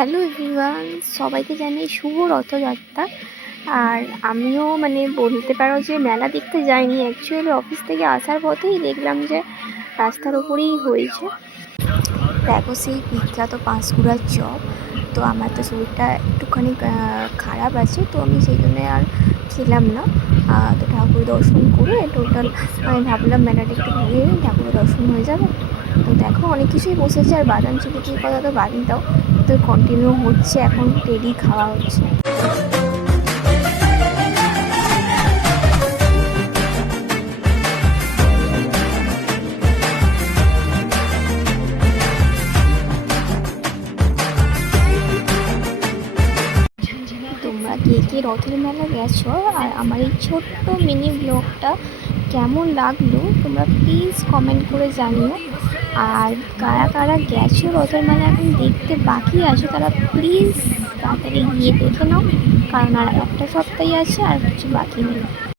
Hello everyone, সবাইকে জানাই শুভ রথযাত্রা। আর আমিও বলতে পারো যে মেলা দেখতে যাইনি, অ্যাকচুয়ালি অফিস থেকে আসার পথেই দেখলাম যে রাস্তার ওপরেই হয়েছে। দেখো সেই বিখ্যাত পাঁশকুড়ার চপ। তো আমার তো শরীরটা একটুখানি খারাপ আছে, তো আমি সেই জন্যে আর খেলাম না। তো ঠাকুর দর্শন করে টোটাল আমি ভাবলাম মেলাটা একটু ঘুরে ঠাকুরের দর্শন হয়ে যাবে। তো দেখো অনেক কিছুই বসেছে, আর বাদাম চিকিটির কথা তো বাদই দাও, তো কন্টিনিউ হচ্ছে, এখন টেডি খাওয়া হচ্ছে। তোমরা কে কে রথের মেলা গেছো, আর আমার এই ছোট্ট মিনি ব্লগটা কেমন লাগলো তোমরা প্লিজ কমেন্ট করে জানিও। আর কারা কারা গেছো রথের মেলা এখন দেখতে বাকি আছে, তারা প্লিজ তাড়াতাড়ি গিয়ে দেখে নাও, কারণ আর একটা সপ্তাহই আছে, আর কিছু বাকি নেই।